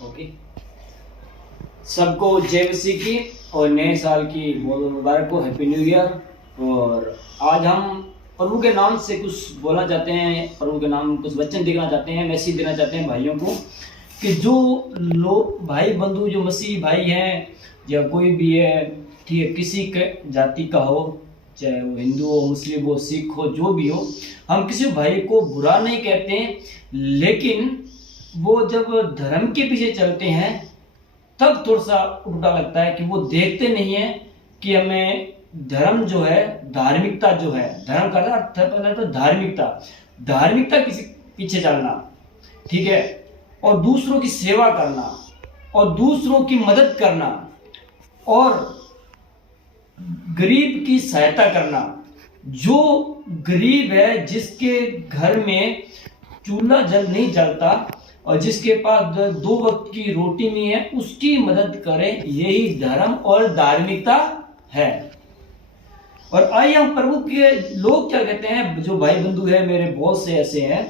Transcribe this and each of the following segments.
Okay, सबको जय मसीह की और नए साल की बहुत मुबारक हो, हैप्पी न्यू ईयर। और आज हम प्रभु के नाम से कुछ बोलना चाहते हैं, प्रभु के नाम कुछ वचन देना चाहते हैं, मैसेज देना चाहते हैं भाइयों को कि जो लोग भाई बंधु जो मसीह भाई हैं या कोई भी है, ठीक है, किसी के जाति का हो, चाहे वो हिंदू हो, मुस्लिम हो, सिख हो, जो भी हो, हम किसी भाई को बुरा नहीं कहते हैं, लेकिन वो जब धर्म के पीछे चलते हैं तब थोड़ा सा उल्टा लगता है कि वो देखते नहीं है कि हमें धर्म जो है, धार्मिकता जो है, धर्म का अर्थ पहले तो धार्मिकता किसी पीछे चलना, ठीक है, और दूसरों की सेवा करना और दूसरों की मदद करना और गरीब की सहायता करना। जो गरीब है, जिसके घर में चूल्हा जल नहीं जलता और जिसके पास 2 वक्त की रोटी नहीं है, उसकी मदद करें, यही धर्म और धार्मिकता है। और आइए हम प्रभु के लोग क्या कहते हैं, जो भाई बंधु है मेरे बहुत से ऐसे हैं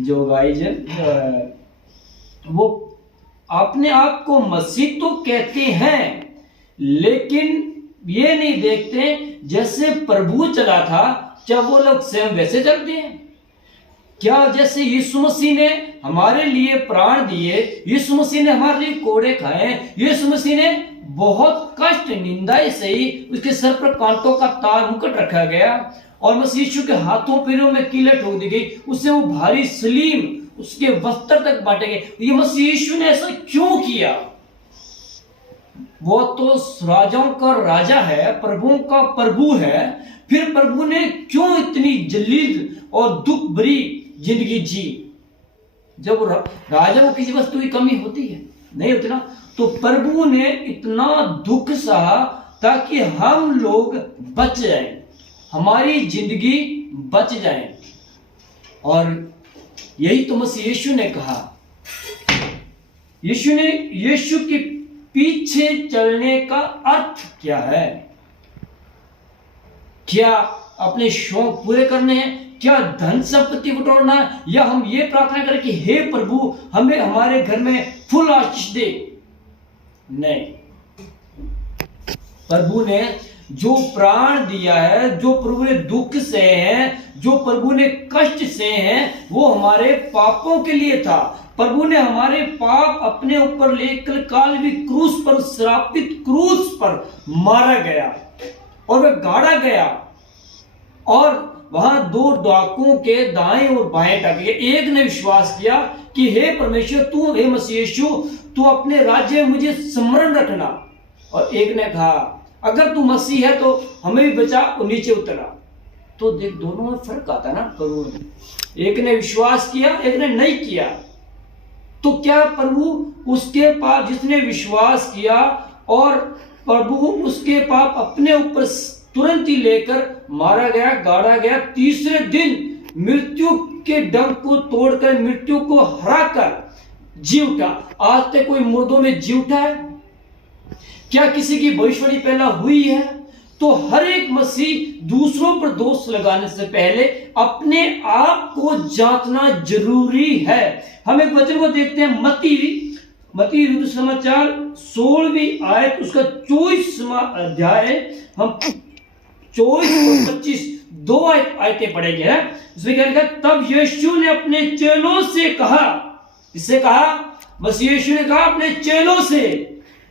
जो गाइज वो अपने आप को मसीह तो कहते हैं, लेकिन ये नहीं देखते जैसे प्रभु चला था क्या वो लोग स्वयं वैसे चलते हैं। क्या जैसे यीशु मसीह ने हमारे लिए प्राण दिए, यीशु मसीह ने हमारे लिए कोड़े खाए, यीशु मसीह ने बहुत कष्ट निंदाएं सही, उसके सर पर कांटों का तार मुकुट रखा गया और मसीह यीशु के हाथों पैरों में कीलें ठोक दी गई, उससे वो भारी सलीम उसके वस्त्र तक बांटे गए। ये मसीह यीशु ने ऐसा क्यों किया? वो तो राजाओं का राजा है, प्रभुओं का प्रभु है, फिर प्रभु ने क्यों इतनी जलील और दुख भरी जिंदगी जी? जब राजा को किसी वस्तु की कमी होती है, नहीं होती ना, तो प्रभु ने इतना दुख सहा ताकि हम लोग बच जाएं, हमारी जिंदगी बच जाए। और यही तो मसीह यीशु ने कहा। यीशु के पीछे चलने का अर्थ क्या है? क्या अपने शौक पूरे करने हैं? क्या धन संपत्ति बटोरना है? या हम ये प्रार्थना करें कि हे प्रभु हमें हमारे घर में फुल आशीष दे? नहीं, प्रभु ने जो प्राण दिया है, जो प्रभु ने दुख से हैं, जो प्रभु ने कष्ट से हैं, वो हमारे पापों के लिए था। प्रभु ने हमारे पाप अपने ऊपर लेकर काल्वरी क्रूस पर, श्रापित क्रूस पर मारा गया और वह गाड़ा गया और वहां 2 डाकुओं के दाएं और बाएं टाके गए। एक ने विश्वास किया कि हे परमेश्वर तू, हे मसीह यीशु, तू अपने राज्य में मुझे स्मरण रखना, और एक ने कहा अगर तू मसीह है तो हमें भी बचा और नीचे उतरा। तो देख, दोनों में फर्क आता ना। प्रभु ने, एक ने विश्वास किया, एक ने नहीं किया। तो क्या प्रभु उसके पाप, जिसने विश्वास किया और प्रभु उसके पाप अपने ऊपर तुरंत ही लेकर मारा गया, गाड़ा गया, तीसरे दिन मृत्यु के डंक को तोड़कर, मृत्यु को हराकर जी उठा। आज तक कोई मुर्दों में जी उठा है? क्या किसी की भविष्यवाणी पहला हुई है? तो हर एक मसीह दूसरों पर दोष लगाने से पहले अपने आप को जांचना जरूरी है। हम एक वचन को देखते हैं, मत्ती समाचार 16वीं आयत, उसका 24वां अध्याय, हम 24 और 25 2 आयतें पढ़ेंगे। उसमें क्या लिखा? तब यीशु ने अपने चेलों से कहा, इससे कहा, मसीह यीशु ने कहा अपने चेलों से,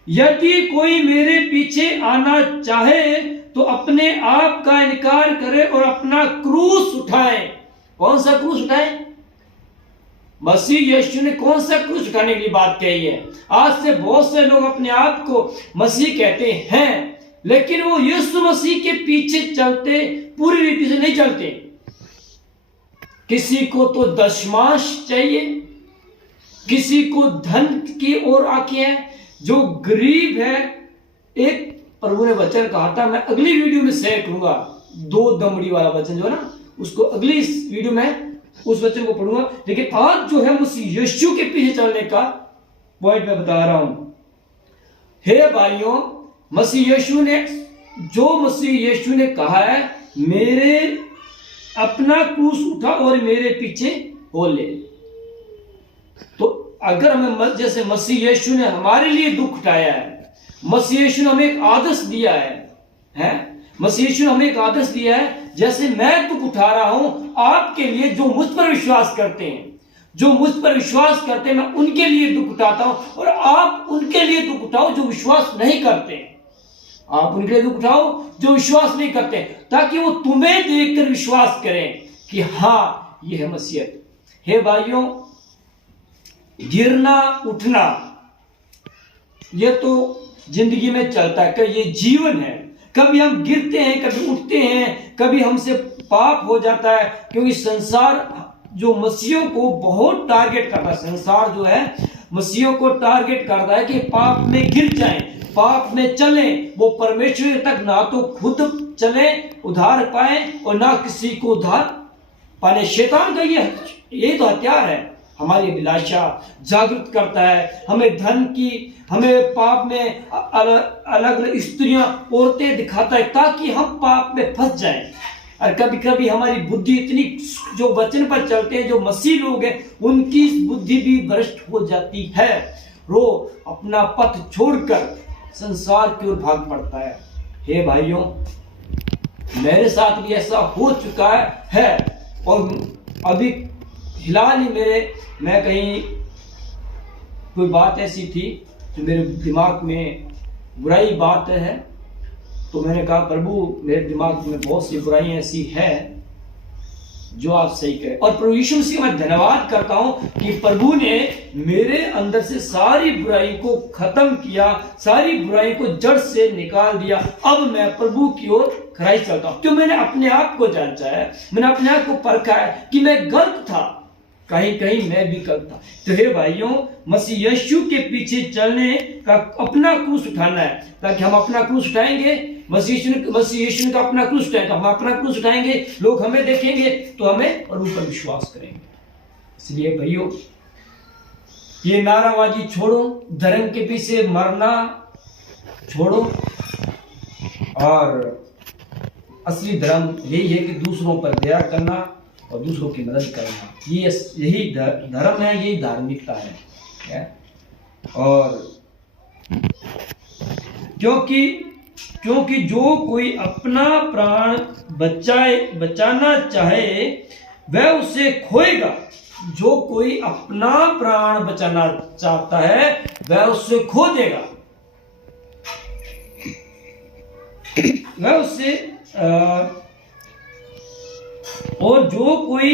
यदि कोई मेरे पीछे आना चाहे तो अपने आप का इनकार करे और अपना क्रूस उठाए। कौन सा क्रूस उठाए? मसीह यीशु ने कौन सा क्रूस उठाने की बात कही है? आज से बहुत से लोग अपने आप को मसीह कहते हैं, लेकिन वो यीशु मसीह के पीछे चलते, पूरी रीति से नहीं चलते। किसी को तो दशमांश चाहिए, किसी को धन की ओर आंखें हैं, जो गरीब है। एक प्रभु ने वचन कहा था, मैं अगली वीडियो में शेयर करूंगा, 2 दमड़ी वाला वचन जो है ना, उसको अगली वीडियो में उस वचन को पढ़ूंगा। लेकिन आज जो है मसीह यीशु के पीछे चलने का पॉइंट मैं बता रहा हूं। हे भाइयों, मसीह यीशु ने कहा है, मेरे अपना क्रूस उठा और मेरे पीछे हो ले। तो अगर हमें जैसे मसीह यीशु ने हमारे लिए दुख उठाया है, मसीह यीशु ने हमें एक आदर्श दिया है मसीह यीशु ने हमें एक आदर्श दिया है, जैसे मैं दुख उठा रहा हूं आपके लिए, जो मुझ पर विश्वास करते हैं, जो मुझ पर विश्वास करते हैं, मैं उनके लिए दुख उठाता हूं, और आप उनके लिए दुख उठाओ जो विश्वास नहीं करते। आप उनके लिए दुख उठाओ जो विश्वास नहीं करते, ताकि वो तुम्हें देखकर विश्वास करें कि हाँ ये है मसीहत। हे भाइयों, गिरना उठना ये तो जिंदगी में चलता है, कि ये जीवन है। कभी हम गिरते हैं, कभी उठते हैं, कभी हमसे पाप हो जाता है, क्योंकि संसार जो मसीहों को बहुत टारगेट करता है, संसार जो है मसीहों को टारगेट करता है कि पाप में गिर जाएं, पाप में चलें, वो परमेश्वर तक ना तो खुद चलें उद्धार पाएं और ना किसी को उद्धार पाने। शैतान का ये तो हथियार है, हमारी अभिलाषा जागृत करता है, हमें धन की, हमें पाप में अलग अलग स्त्रियां औरतें दिखाता है, ताकि हम पाप में फंस जाएं। और कभी कभी हमारी बुद्धि इतनी, जो वचन पर चलते हैं, जो मसीह लोग हैं, उनकी बुद्धि भी भ्रष्ट हो जाती है, वो अपना पथ छोड़कर संसार की ओर भाग पड़ता है। हे भाइयों, मेरे साथ भी ऐसा हो चुका है और अभी फिलहाल ही मैं कहीं कोई बात ऐसी थी जो मेरे दिमाग में बुराई बात है, तो मैंने कहा प्रभु मेरे दिमाग में बहुत सी बुराइयां ऐसी है जो आप सही करें। और प्रभु यीशु मसीह मैं धन्यवाद करता हूं कि प्रभु ने मेरे अंदर से सारी बुराई को खत्म किया, सारी बुराई को जड़ से निकाल दिया। अब मैं प्रभु की ओर खराई चलता हूं, क्यों मैंने अपने आप को जांचा है, मैंने अपने आप को परखा है कि मैं गलत था, कहीं कहीं मैं भी गलत था। तो हे भाइयों, मसीह यीशु के पीछे चलने का अपना क्रूस उठाना है, ताकि हम अपना क्रूस उठाएंगे, मसीह यीशु का अपना क्रूस उठाएंगे, हम अपना क्रूस उठाएंगे, लोग हमें देखेंगे तो हमें और ऊपर विश्वास करेंगे। इसलिए भाइयों, ये नाराबाजी छोड़ो, धर्म के पीछे मरना छोड़ो, और असली धर्म यही है कि दूसरों पर दया करना और दूसरों की मदद करना। यही धर्म है, यही धार्मिकता है। और क्योंकि जो कोई अपना प्राण बचाना चाहे वह उसे खोएगा, जो कोई अपना प्राण बचाना चाहता है वह उसे खो देगा, वह उसे और जो कोई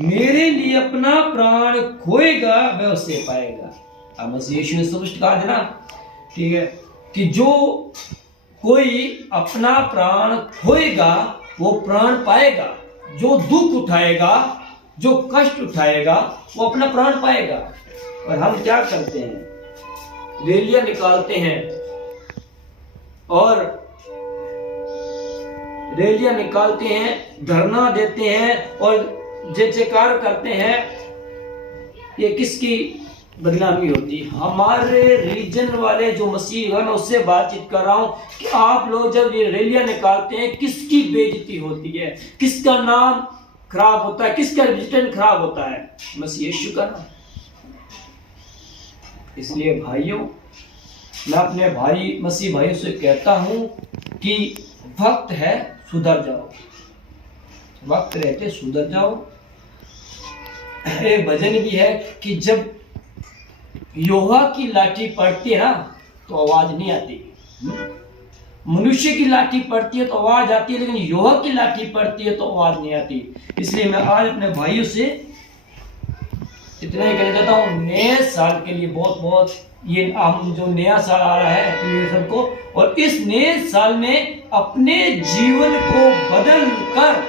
मेरे लिए अपना प्राण खोएगा वह उसे पाएगा। अब मसीह यीशु ने स्पष्ट कहा है ना, ठीक है, कि जो कोई अपना प्राण खोएगा वो प्राण पाएगा, जो दुख उठाएगा, जो कष्ट उठाएगा वो अपना प्राण पाएगा। और हम क्या करते हैं, रैलियां निकालते हैं और रैलियां निकालते हैं, धरना देते हैं और जय जयकार करते हैं। ये किसकी बदनामी होती है? हमारे रीजन वाले जो मसीह है, मैं उससे बातचीत कर रहा हूं कि आप लोग जब ये रैलियां निकालते हैं किसकी बेइज्जती होती है, किसका नाम खराब होता है, किसका रिजल्ट खराब होता है? मसीह यीशु का नाम। इसलिए भाइयों, मैं अपने भाई मसीह भाइयों से कहता हूं कि वक्त है, सुधर जाओ, वक्त रहते सुधर जाओ। एक भजन भी है कि जब यहोवा की लाठी पड़ती है ना तो आवाज नहीं आती, मनुष्य की लाठी पड़ती है तो आवाज आती है, लेकिन यहोवा की लाठी पड़ती है तो आवाज नहीं आती। इसलिए मैं आज अपने भाइयों से इतना ही कहना चाहता हूँ, नए साल के लिए बहुत बहुत, ये हम जो नया साल आ रहा है सबको, और इस नए साल में अपने जीवन को बदल कर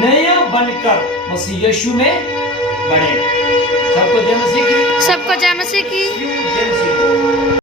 नया बनकर मसीह यीशु में बढ़े। सबको जय मसीह की। सबको जय मसीह की। जय मसीह की।